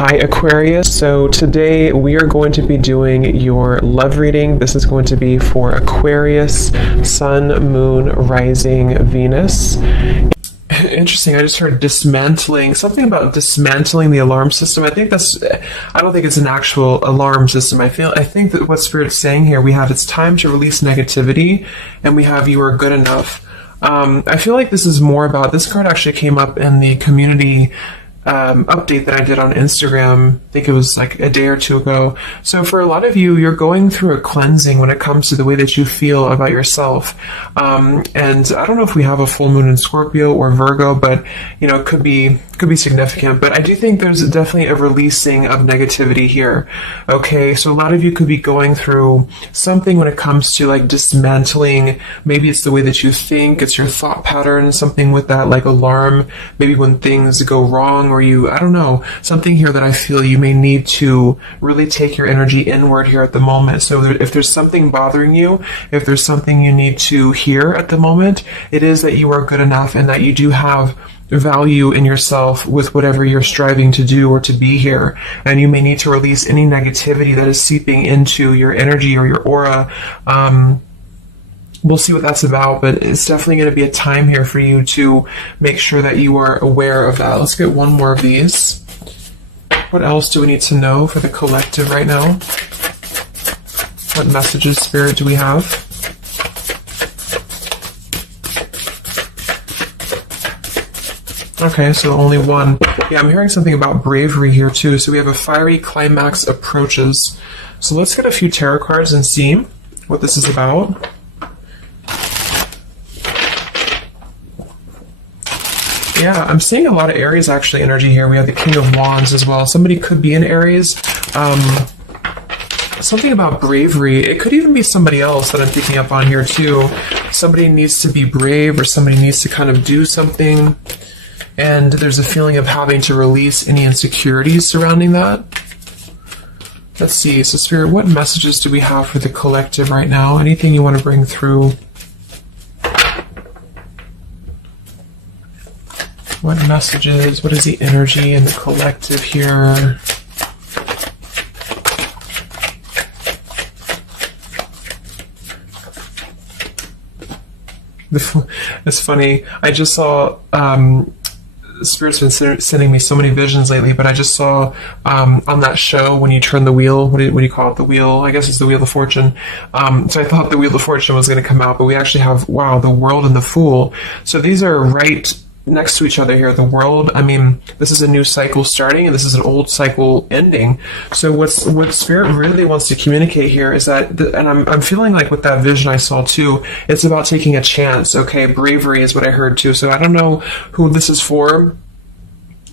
Hi Aquarius, so today we are going to be doing your love reading. This is going to be for Aquarius, Sun, Moon, Rising, Venus. Interesting, I just heard dismantling, something about dismantling the alarm system. I don't think it's an actual alarm system. I think that what Spirit's saying here, we have it's time to release negativity, and we have you are good enough. I feel like this is more about, this card actually came up in the community update that I did on Instagram. I think it was like a day or two ago. So for a lot of you, you're going through a cleansing when it comes to the way that you feel about yourself. And I don't know if we have a full moon in Scorpio or Virgo, but it could be significant. But I do think there's definitely a releasing of negativity here. Okay, so a lot of you could be going through something when it comes to like dismantling. Maybe it's the way that you think, it's your thought pattern, something with that like alarm, maybe when things go wrong, or I don't know, something here that I feel you may need to really take your energy inward here at the moment. So if there's something bothering you, if there's something you need to hear at the moment, it is that you are good enough and that you do have value in yourself with whatever you're striving to do or to be here. And you may need to release any negativity that is seeping into your energy or your aura. We'll see what that's about, but it's definitely going to be a time here for you to make sure that you are aware of that. Let's get one more of these. What else do we need to know for the collective right now? What messages, Spirit, do we have? Okay, so only one. Yeah, I'm hearing something about bravery here too. So we have a fiery climax approaches. So let's get a few tarot cards and see what this is about. Yeah, I'm seeing a lot of Aries actually energy here. We have the King of Wands as well. Somebody could be in Aries. Something about bravery. It could even be somebody else that I'm picking up on here too. Somebody needs to be brave, or somebody needs to kind of do something. And there's a feeling of having to release any insecurities surrounding that. Let's see. So Spirit, what messages do we have for the collective right now? Anything you want to bring through? What messages? What is the energy in the collective here? It's funny. I just saw Spirit's been sending me so many visions lately, but I just saw on that show when you turn the wheel, what do you call it? The wheel, I guess it's the Wheel of Fortune. So I thought the Wheel of Fortune was going to come out, but we actually have, wow, the World and the Fool. So these are right next to each other here. The World, I mean, this is a new cycle starting, and this is an old cycle ending. So what Spirit really wants to communicate here is that, and I'm feeling like with that vision I saw too, it's about taking a chance. Okay, bravery is what I heard too. So I don't know who this is for,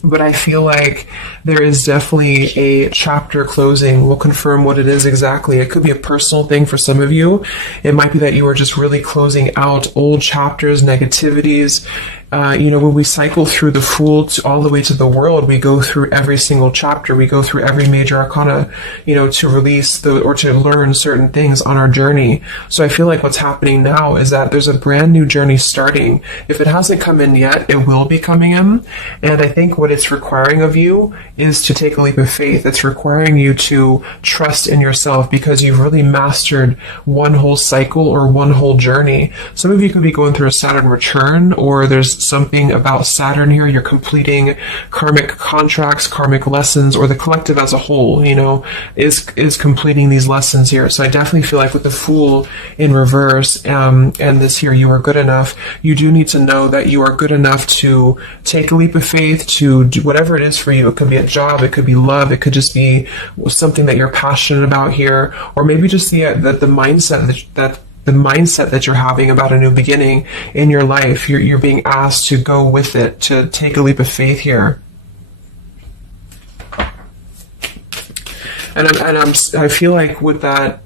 but I feel like there is definitely a chapter closing. We'll confirm what it is exactly. It could be a personal thing for some of you. It might be that you are just really closing out old chapters, negativities. When we cycle through the Fool all the way to the World, we go through every single chapter. We go through every major arcana, to release or to learn certain things on our journey. So I feel like what's happening now is that there's a brand new journey starting. If it hasn't come in yet, it will be coming in. And I think what it's requiring of you is to take a leap of faith. It's requiring you to trust in yourself, because you've really mastered one whole cycle or one whole journey. Some of you could be going through a Saturn return, or there's something about Saturn here. You're completing karmic contracts, karmic lessons, or the collective as a whole, is completing these lessons here. So I definitely feel like with the Fool in reverse, and this here, you are good enough. You do need to know that you are good enough to take a leap of faith, to do whatever it is for you. It could be a job, it could be love, it could just be something that you're passionate about here, or maybe just the mindset that you're having about a new beginning in your life. You're being asked to go with it, to take a leap of faith here. And I feel like with that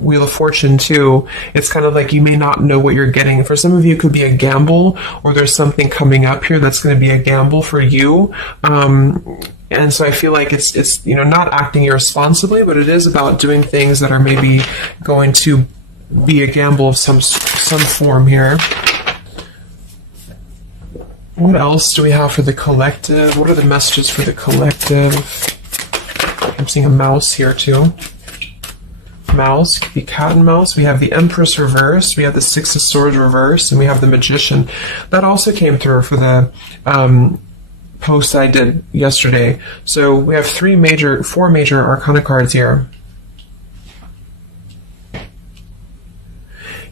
Wheel of Fortune too, it's kind of like you may not know what you're getting. For some of you, it could be a gamble, or there's something coming up here that's going to be a gamble for you. And so I feel like it's not acting irresponsibly, but it is about doing things that are maybe going to be a gamble of some form here. What else do we have for the collective? What are the messages for the collective? I'm seeing a mouse here too. Mouse, the cat and mouse. We have the Empress reversed. We have the Six of Swords reversed, and we have the Magician. That also came through for the post I did yesterday. So we have four major Arcana cards here.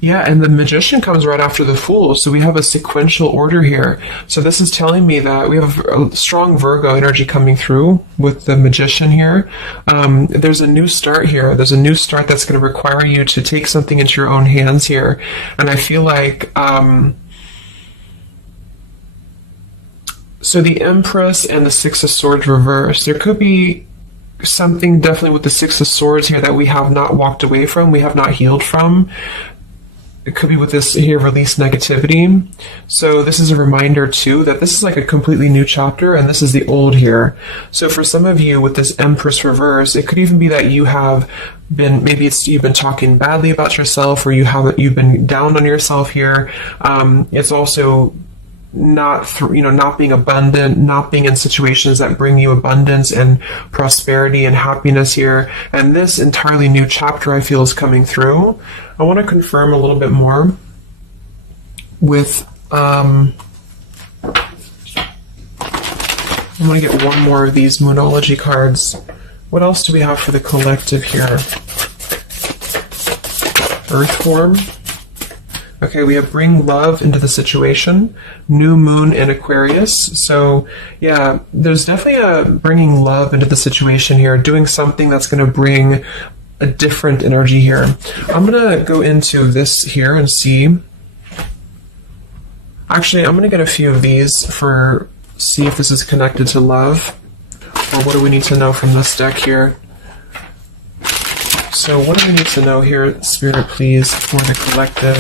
Yeah, and the Magician comes right after the Fool, so we have a sequential order here. So this is telling me that we have a strong Virgo energy coming through with the Magician here. There's a new start here. There's a new start that's going to require you to take something into your own hands here. And I feel like... so the Empress and the Six of Swords reversed. There could be something definitely with the Six of Swords here that we have not walked away from, we have not healed from. It could be with this here, release negativity. So this is a reminder too that this is like a completely new chapter and this is the old here. So for some of you with this Empress reverse, it could even be that you have been, maybe you've been talking badly about yourself, or you've been down on yourself here. It's also not being abundant, not being in situations that bring you abundance and prosperity and happiness here. And this entirely new chapter I feel is coming through. I want to confirm a little bit more with I'm going to get one more of these Moonology cards. What else do we have for the collective here? Earth form. Okay, we have bring love into the situation, new moon in Aquarius. So yeah, there's definitely a bringing love into the situation here, doing something that's going to bring a different energy here. I'm going to go into this here and see. Actually, I'm going to get a few of these see if this is connected to love, or what do we need to know from this deck here. So what do we need to know here, Spirit, please, for the collective?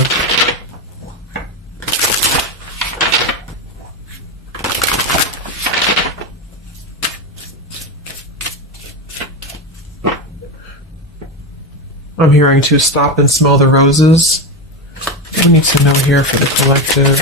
I'm hearing to stop and smell the roses. What do we need to know here for the collective?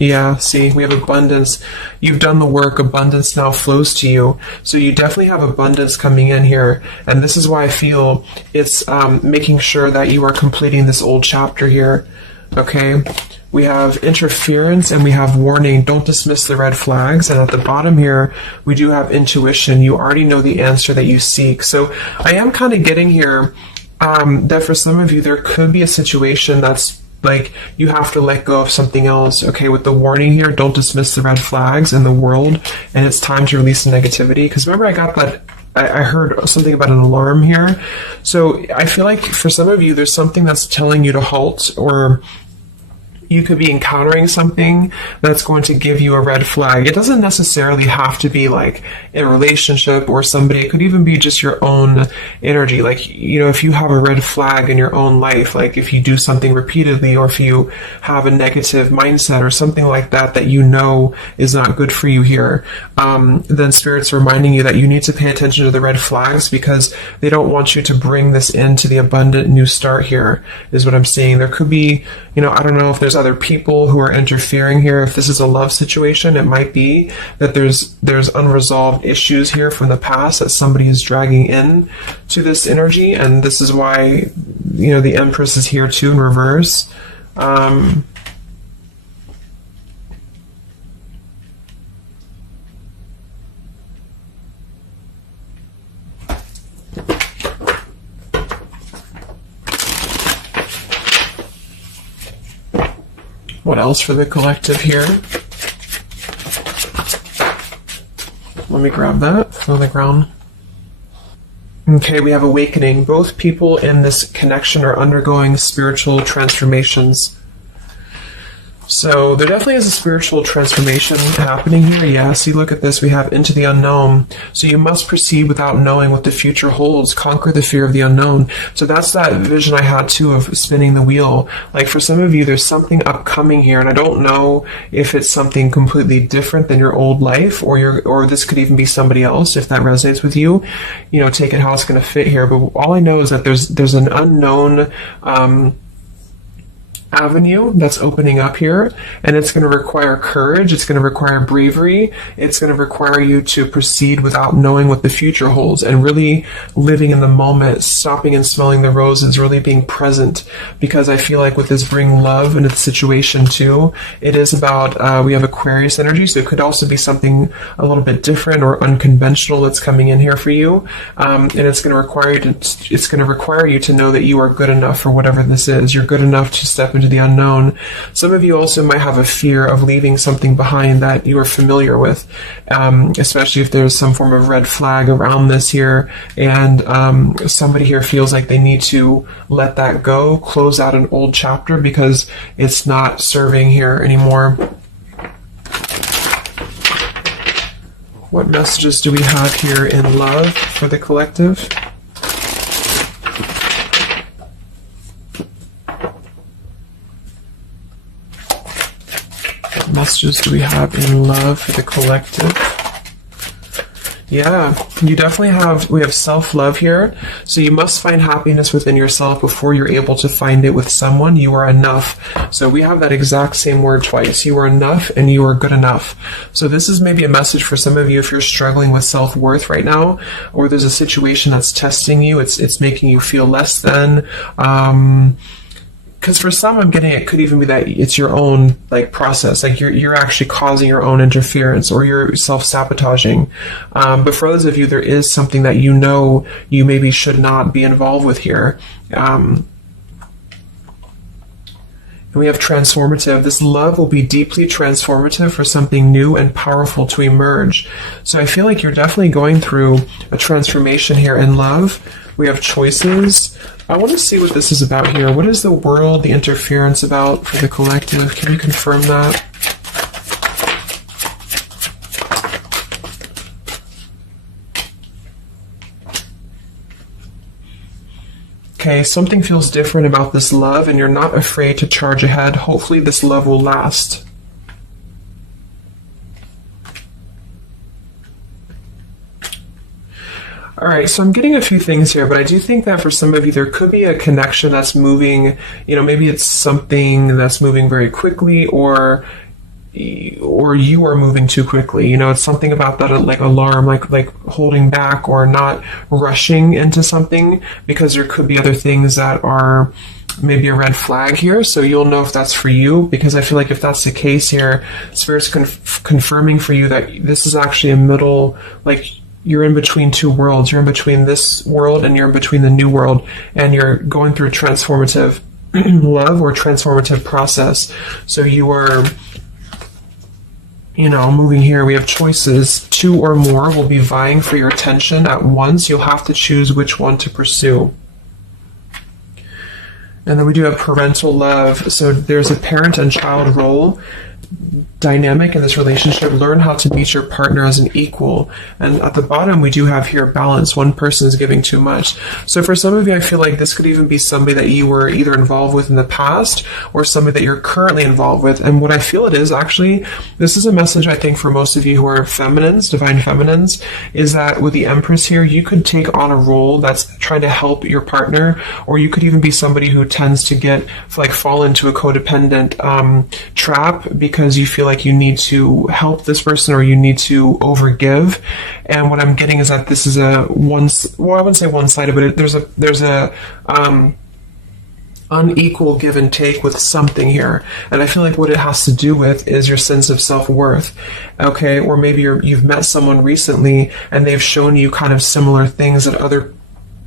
Yeah, see, we have abundance. You've done the work. Abundance now flows to you. So you definitely have abundance coming in here. And this is why I feel it's making sure that you are completing this old chapter here. Okay? We have interference and we have warning. Don't dismiss the red flags. And at the bottom here, we do have intuition. You already know the answer that you seek. So I am kind of getting here that for some of you, there could be a situation that's like you have to let go of something else. Okay, with the warning here, don't dismiss the red flags in the world. And it's time to release the negativity. Because remember, I got that. I heard something about an alarm here. So I feel like for some of you, there's something that's telling you to halt, or you could be encountering something that's going to give you a red flag. It doesn't necessarily have to be like a relationship or somebody. It could even be just your own energy. Like, you know, if you have a red flag in your own life, like if you do something repeatedly, or if you have a negative mindset or something like that, that you know is not good for you here, then Spirit's reminding you that you need to pay attention to the red flags, because they don't want you to bring this into the abundant new start here, is what I'm seeing. There could be, you know, I don't know if there's other people who are interfering here. If this is a love situation, it might be that there's unresolved issues here from the past that somebody is dragging in to this energy, and this is why, you know, the Empress is here too in reverse. What else for the collective here? Let me grab that on the ground. Okay, we have awakening. Both people in this connection are undergoing spiritual transformations. So there definitely is a spiritual transformation happening here. Yeah, see, look at this. We have into the unknown. So you must proceed without knowing what the future holds. Conquer the fear of the unknown. So that's that vision I had too of spinning the wheel. Like for some of you, there's something upcoming here, and I don't know if it's something completely different than your old life, or this could even be somebody else. If that resonates with you, you know, take it how it's going to fit here. But all I know is that there's an unknown avenue that's opening up here, and it's going to require courage, it's going to require bravery, it's going to require you to proceed without knowing what the future holds, and really living in the moment, stopping and smelling the roses, really being present. Because I feel like with this bring love into the situation too, it is about we have Aquarius energy, so it could also be something a little bit different or unconventional that's coming in here for you, and it's going to require you to know that you are good enough for whatever this is. You're good enough to step into the unknown. Some of you also might have a fear of leaving something behind that you are familiar with, especially if there's some form of red flag around this here, and somebody here feels like they need to let that go, close out an old chapter because it's not serving here anymore. What messages do we have here in love for the collective? Messages do we have in love for the collective? Yeah, you definitely we have self-love here. So you must find happiness within yourself before you're able to find it with someone. You are enough. So we have that exact same word twice. You are enough and you are good enough. So this is maybe a message for some of you if you're struggling with self-worth right now, or there's a situation that's testing you. It's making you feel less than. Because for some, I'm getting it could even be that it's your own process, you're actually causing your own interference, or you're self-sabotaging. But for others of you, there is something that you know you maybe should not be involved with here. And we have transformative. This love will be deeply transformative for something new and powerful to emerge. So I feel like you're definitely going through a transformation here in love. We have choices. I want to see what this is about here. What is the world, the interference about for the collective? Can you confirm that? Okay, something feels different about this love, and you're not afraid to charge ahead. Hopefully this love will last. All right, so I'm getting a few things here, but I do think that for some of you, there could be a connection that's moving, maybe it's something that's moving very quickly, or you are moving too quickly. It's something about that, alarm, like holding back or not rushing into something, because there could be other things that are maybe a red flag here. So you'll know if that's for you, because I feel like if that's the case here, Spirit's confirming for you that this is actually a middle, you're in between two worlds. You're in between this world and you're in between the new world, and you're going through a transformative love or transformative process. So you are, moving here. We have choices. Two or more will be vying for your attention at once. You'll have to choose which one to pursue. And then we do have parental love. So there's a parent and child role dynamic in this relationship. Learn how to meet your partner as an equal. And at the bottom, we do have here balance. One person is giving too much. So for some of you, I feel like this could even be somebody that you were either involved with in the past or somebody that you're currently involved with. And what I feel it is actually, this is a message I think for most of you who are feminines, divine feminines, is that with the Empress here, you could take on a role that's trying to help your partner, or you could even be somebody who tends to fall into a codependent trap because you feel like you need to help this person or you need to overgive. And what I'm getting is that this is I wouldn't say one-sided, but there's a unequal give and take with something here. And I feel like what it has to do with is your sense of self-worth. Okay, or maybe you've met someone recently and they've shown you kind of similar things that other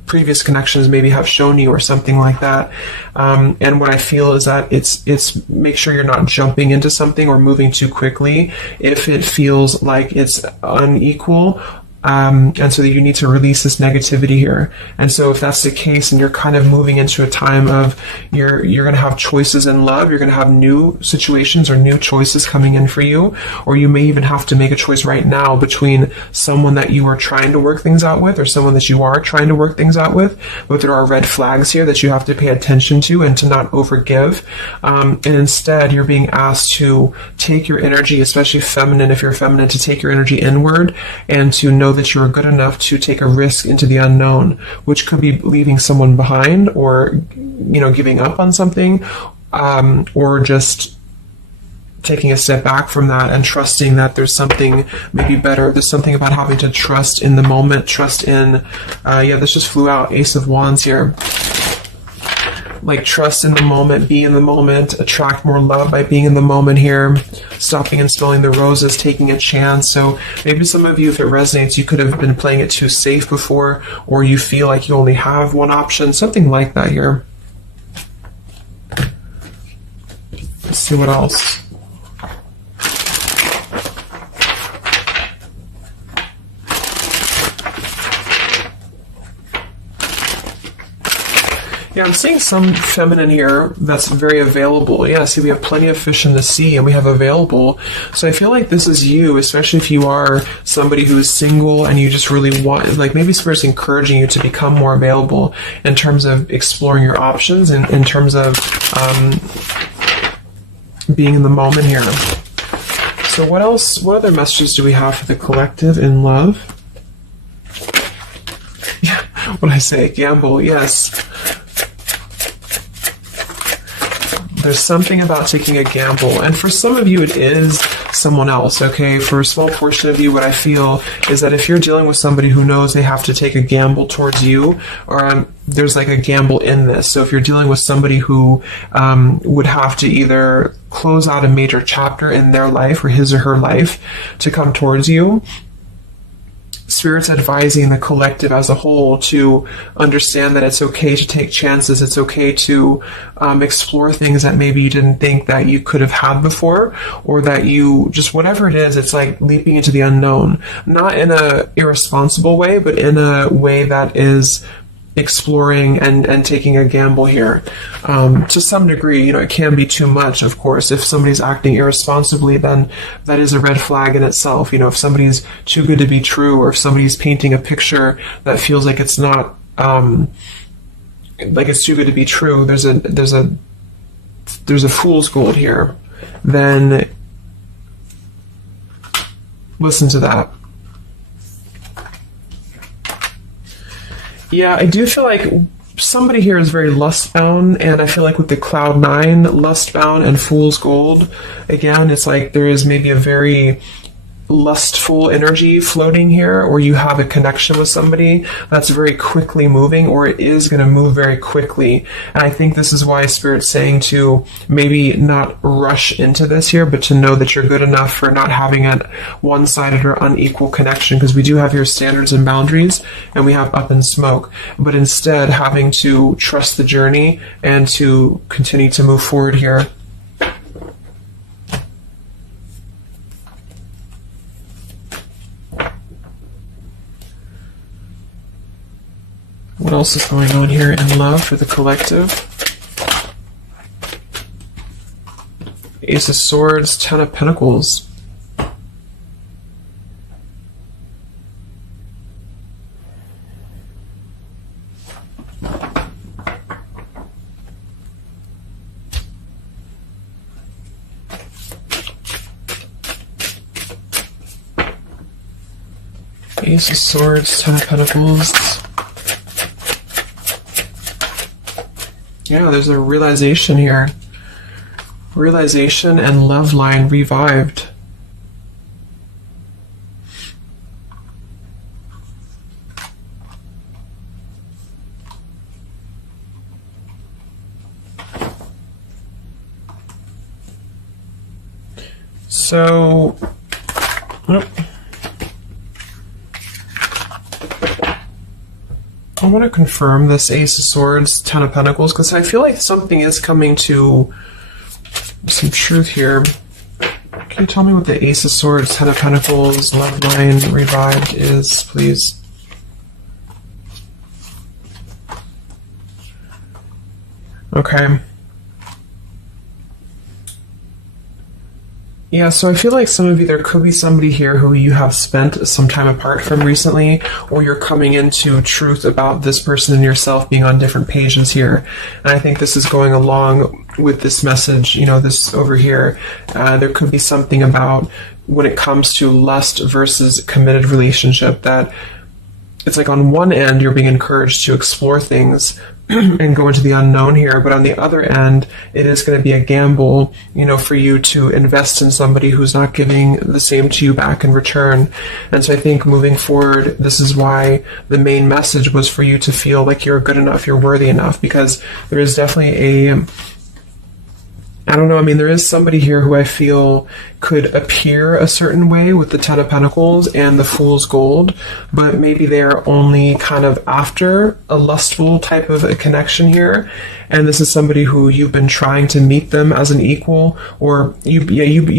previous connections maybe have shown you, or something like that. And what I feel is that it's make sure you're not jumping into something or moving too quickly if it feels like it's unequal. And so that you need to release this negativity here. And so if that's the case and you're kind of moving into a time of you're going to have choices in love, you're going to have new situations or new choices coming in for you, or you may even have to make a choice right now between someone that you are trying to work things out with or someone that you are trying to work things out with. But there are red flags here that you have to pay attention to and to not overgive. And instead, you're being asked to take your energy, especially feminine, if you're feminine, to take your energy inward and to know that you're good enough to take a risk into the unknown, which could be leaving someone behind or, giving up on something, or just taking a step back from that and trusting that there's something maybe better. There's something about having to trust in the moment, trust in, this just flew out, Ace of Wands here. Like, trust in the moment, be in the moment, attract more love by being in the moment here, stopping and smelling the roses, taking a chance. So maybe some of you, if it resonates, you could have been playing it too safe before, or you feel like you only have one option, something like that here. Let's see what else. Yeah, I'm seeing some feminine here that's very available. Yeah, see, we have plenty of fish in the sea, and we have available. So I feel like this is you, especially if you are somebody who is single and you just really want, like, maybe Spirit's encouraging you to become more available in terms of exploring your options and in terms of being in the moment here. So what else, what other messages do we have for the collective in love? Yeah, what did I say? Gamble, yes. There's something about taking a gamble, and for some of you it is someone else, okay? For a small portion of you, what I feel is that if you're dealing with somebody who knows they have to take a gamble towards you, or there's like a gamble in this. So if you're dealing with somebody who would have to either close out a major chapter in their life or his or her life to come towards you, Spirit's advising the collective as a whole to understand that it's okay to take chances. It's okay to explore things that maybe you didn't think that you could have had before, or that you just, whatever it is, it's like leaping into the unknown. Not in a irresponsible way, but in a way that is exploring and taking a gamble here. To some degree, it can be too much, of course. If somebody's acting irresponsibly, then that is a red flag in itself. If somebody's too good to be true, or if somebody's painting a picture that feels like it's not, like it's too good to be true, there's a fool's gold here, then listen to that. Yeah, I do feel like somebody here is very lust-bound, and I feel like with the Cloud 9, lust-bound and Fool's Gold, again, it's like there is maybe a very lustful energy floating here, or you have a connection with somebody that's very quickly moving, or it is going to move very quickly. And I think this is why Spirit's saying to maybe not rush into this here, but to know that you're good enough for not having a one-sided or unequal connection, because we do have your standards and boundaries, and we have up in smoke, but instead having to trust the journey and to continue to move forward here. What else is going on here in love for the collective? Ace of Swords, Ten of Pentacles. Ace of Swords, Ten of Pentacles. Yeah, there's a realization here. Realization and love line revived. So, I want to confirm this Ace of Swords, Ten of Pentacles, because I feel like something is coming to some truth here. Can you tell me what the Ace of Swords, Ten of Pentacles, love line revived is, please? Okay. Yeah, so I feel like some of you, there could be somebody here who you have spent some time apart from recently, or you're coming into truth about this person and yourself being on different pages here. And I think this is going along with this message, this over here. There could be something about when it comes to lust versus committed relationship, that it's like on one end you're being encouraged to explore things and go into the unknown here. But on the other end, it is going to be a gamble, for you to invest in somebody who's not giving the same to you back in return. And so I think moving forward, this is why the main message was for you to feel like you're good enough, you're worthy enough, because there is definitely I don't know, I mean, there is somebody here who I feel could appear a certain way with the Ten of Pentacles and the Fool's Gold, but maybe they're only kind of after a lustful type of a connection here. And this is somebody who you've been trying to meet them as an equal, or you've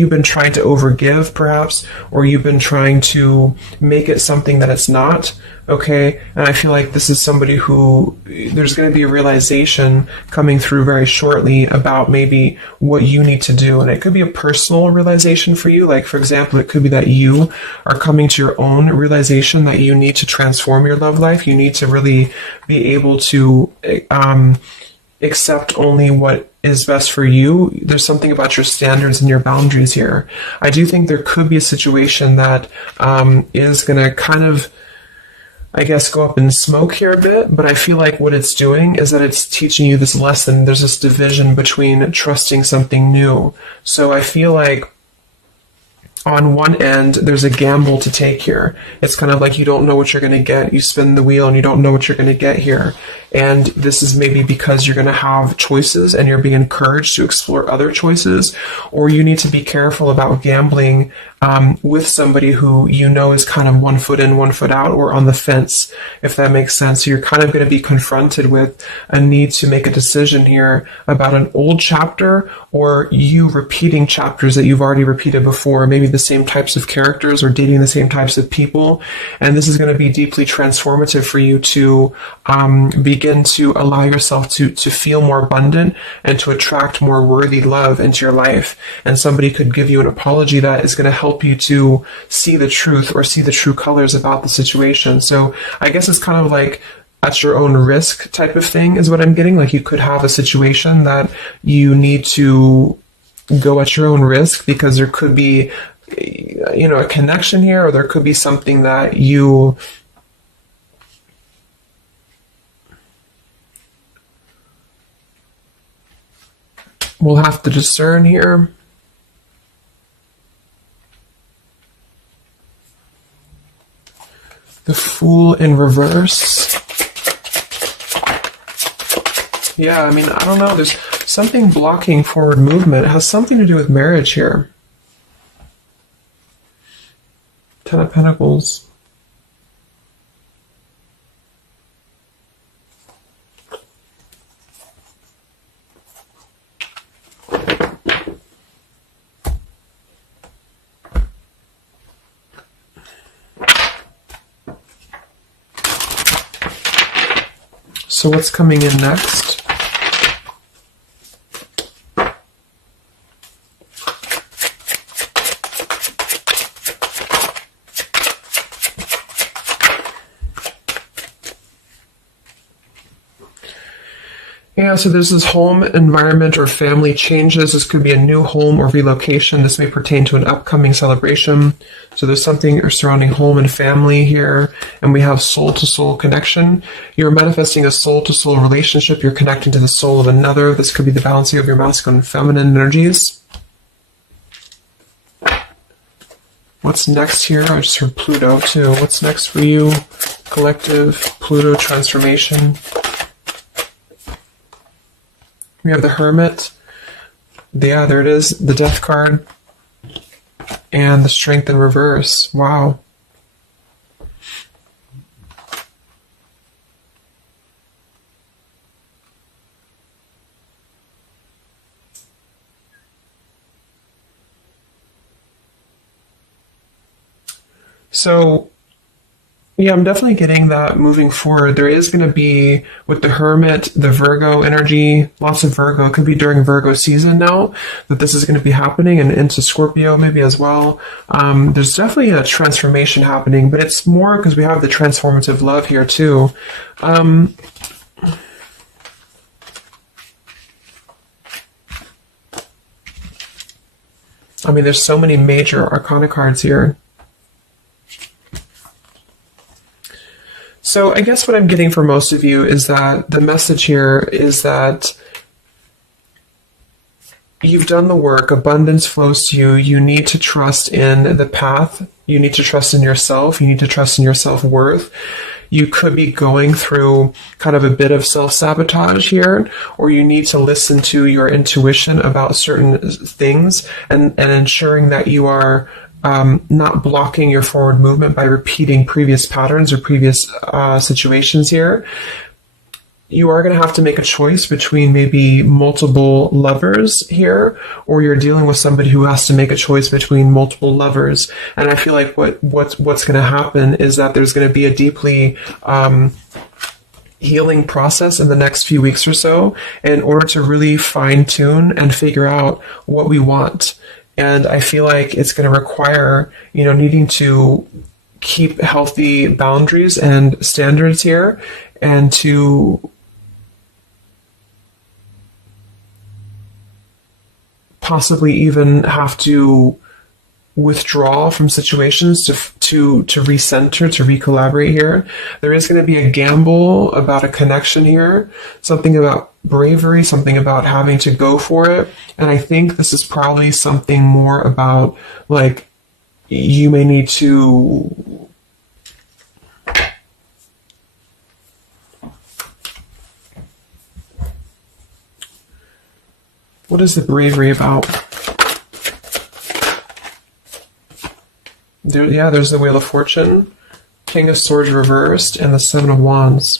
been trying to overgive perhaps, or you've been trying to make it something that it's not. Okay, and I feel like this is somebody who there's going to be a realization coming through very shortly about maybe what you need to do. And it could be a personal realization for you. Like, for example, it could be that you are coming to your own realization that you need to transform your love life. You need to really be able to accept only what is best for you. There's something about your standards and your boundaries here. I do think there could be a situation that is going to kind of, I guess, go up in smoke here a bit, but I feel like what it's doing is that it's teaching you this lesson. There's this division between trusting something new. So I feel like on one end, there's a gamble to take here. It's kind of like you don't know what you're going to get. You spin the wheel and you don't know what you're going to get here. And this is maybe because you're going to have choices and you're being encouraged to explore other choices, or you need to be careful about gambling with somebody who is kind of 1 foot in, 1 foot out, or on the fence, if that makes sense. So you're kind of going to be confronted with a need to make a decision here about an old chapter, or you repeating chapters that you've already repeated before, maybe the same types of characters or dating the same types of people. And this is going to be deeply transformative for you to begin to allow yourself to feel more abundant and to attract more worthy love into your life. And somebody could give you an apology that is going to help you to see the truth or see the true colors about the situation. So I guess it's kind of like at your own risk type of thing is what I'm getting. Like, you could have a situation that you need to go at your own risk because there could be a connection here, or there could be something that you will have to discern here. The Fool in reverse. Yeah, I mean, I don't know. There's something blocking forward movement. It has something to do with marriage here. Ten of Pentacles. So what's coming in next? Yeah, so there's this home environment or family changes. This could be a new home or relocation. This may pertain to an upcoming celebration. So there's something surrounding home and family here. And we have soul-to-soul connection. You're manifesting a soul-to-soul relationship. You're connecting to the soul of another. This could be the balancing of your masculine and feminine energies. What's next here? I just heard Pluto too. What's next for you? Collective, Pluto transformation. We have the Hermit. Yeah, there it is. The Death card. And the Strength in reverse. Wow. So, yeah, I'm definitely getting that moving forward. There is going to be, with the Hermit, the Virgo energy, lots of Virgo. It could be during Virgo season now that this is going to be happening, and into Scorpio maybe as well. There's definitely a transformation happening, but it's more because we have the transformative love here too. I mean, there's so many major arcana cards here. So I guess what I'm getting for most of you is that the message here is that you've done the work, abundance flows to you, you need to trust in the path, you need to trust in yourself, you need to trust in your self-worth. You could be going through kind of a bit of self-sabotage here, or you need to listen to your intuition about certain things and ensuring that you are not blocking your forward movement by repeating previous patterns or previous situations here. You are going to have to make a choice between maybe multiple lovers here, or you're dealing with somebody who has to make a choice between multiple lovers. And I feel like what's going to happen is that there's going to be a deeply healing process in the next few weeks or so in order to really fine tune and figure out what we want. And I feel like it's going to require, needing to keep healthy boundaries and standards here, and to possibly even have to withdraw from situations to recenter, to recollaborate here. There is going to be a gamble about a connection here, something about bravery, something about having to go for it. And I think this is probably something more about, like, you may need to what is the bravery about? There's the Wheel of Fortune, King of Swords reversed, and the Seven of Wands.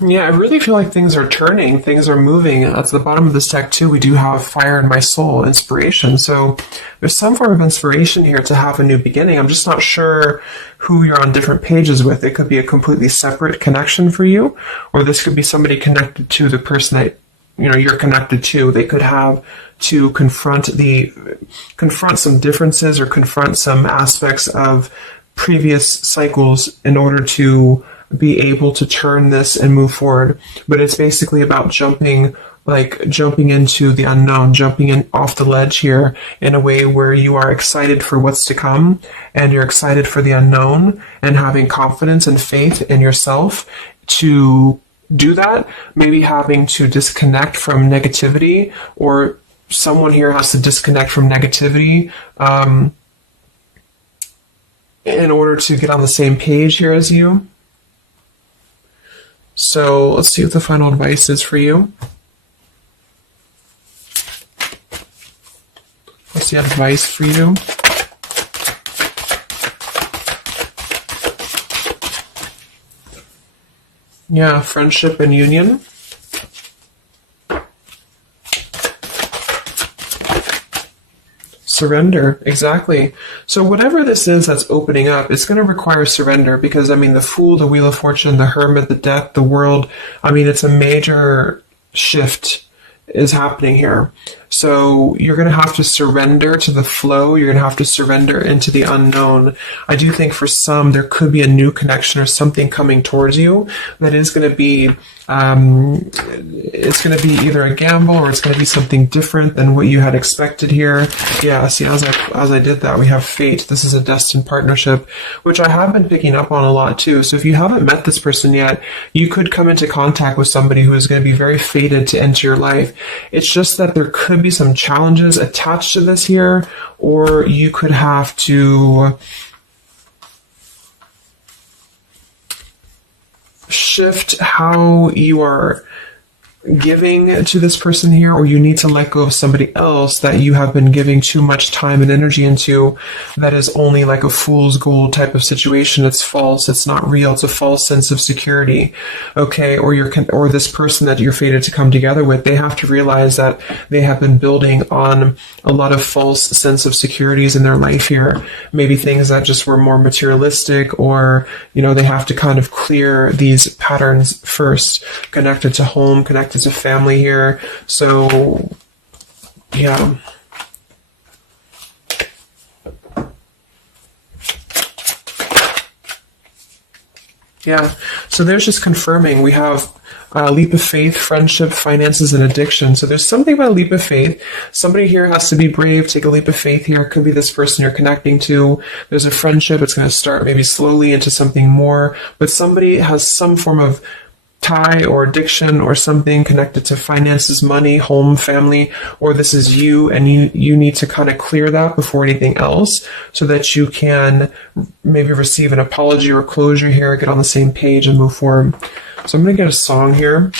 Yeah, I really feel like things are turning, things are moving. At the bottom of this deck, too, we do have Fire in My Soul, inspiration. So there's some form of inspiration here to have a new beginning. I'm just not sure who you're on different pages with. It could be a completely separate connection for you, or this could be somebody connected to the person that you're connected to. They could have to confront some differences or confront some aspects of previous cycles in order to be able to turn this and move forward. But it's basically about jumping into the unknown, jumping in off the ledge here in a way where you are excited for what's to come, and you're excited for the unknown, and having confidence and faith in yourself to do that. Maybe having to disconnect from negativity, or someone here has to disconnect from negativity in order to get on the same page here as you. So let's see what the final advice is for you. What's the advice for you? Yeah, friendship and union. Surrender, exactly. So whatever this is that's opening up, it's going to require surrender, because, the Fool, the Wheel of Fortune, the Hermit, the Death, the World, it's a major shift is happening here. So you're going to have to surrender to the flow. You're going to have to surrender into the unknown. I do think for some, there could be a new connection or something coming towards you that is going to be, it's going to be either a gamble, or it's going to be something different than what you had expected here. Yeah, see, as I did that, we have fate. This is a destined partnership, which I have been picking up on a lot too. So if you haven't met this person yet, you could come into contact with somebody who is going to be very fated to enter your life. It's just that there could be some challenges attached to this here, or you could have to shift how you are giving to this person here, or you need to let go of somebody else that you have been giving too much time and energy into, that is only like a fool's gold type of situation. It's false, it's not real, it's a false sense of security. Okay, or this person that you're fated to come together with, they have to realize that they have been building on a lot of false sense of securities in their life here. Maybe things that just were more materialistic, or they have to kind of clear these patterns first, connected to home, connected to family here. So yeah, Yeah. So there's just confirming. We have leap of faith, friendship, finances, and addiction. So there's something about a leap of faith. Somebody here has to be brave, take a leap of faith here. It could be this person you're connecting to. There's a friendship. It's going to start maybe slowly into something more. But somebody has some form of tie or addiction or something connected to finances, money, home, family, or this is you, and you need to kind of clear that before anything else so that you can maybe receive an apology or closure here, get on the same page and move forward. So I'm going to get a song here.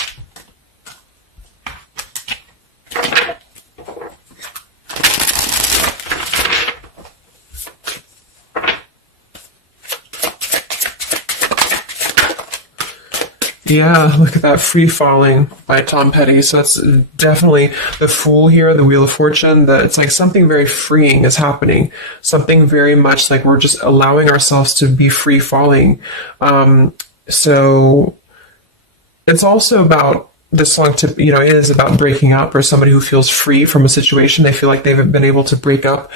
Yeah, look at that, Free Falling by Tom Petty. So it's definitely the Fool here, the Wheel of Fortune, that it's like something very freeing is happening. Something very much like we're just allowing ourselves to be free falling. So it's also about this song it is about breaking up, or somebody who feels free from a situation. They feel like they've been able to break up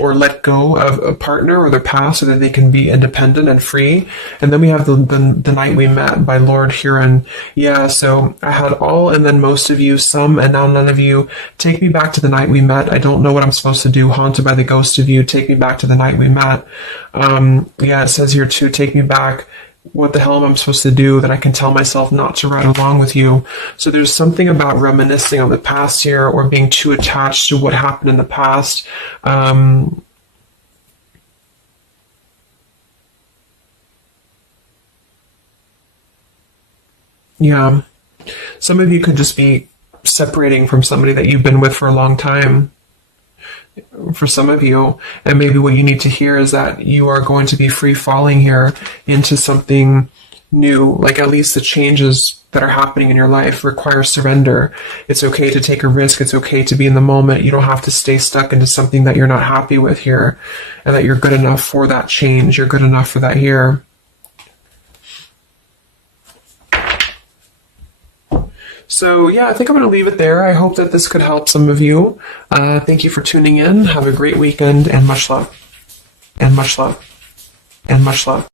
or let go of a partner or their past so that they can be independent and free. And then we have the Night We Met by Lord Huron. Yeah, so I had all and then most of you, some and now none of you. Take me back to the night we met. I don't know what I'm supposed to do. Haunted by the ghost of you. Take me back to the night we met. Yeah, it says here too, take me back. What the hell am I supposed to do that I can tell myself not to ride along with you? So there's something about reminiscing on the past here, or being too attached to what happened in the past. Yeah. Some of you could just be separating from somebody that you've been with for a long time. For some of you, and maybe what you need to hear is that you are going to be free falling here into something new. Like, at least the changes that are happening in your life require surrender. It's okay to take a risk. It's okay to be in the moment. You don't have to stay stuck into something that you're not happy with here, and that you're good enough for that change. You're good enough for that here. So yeah, I think I'm going to leave it there. I hope that this could help some of you. Thank you for tuning in. Have a great weekend, and much love. And much love. And much love.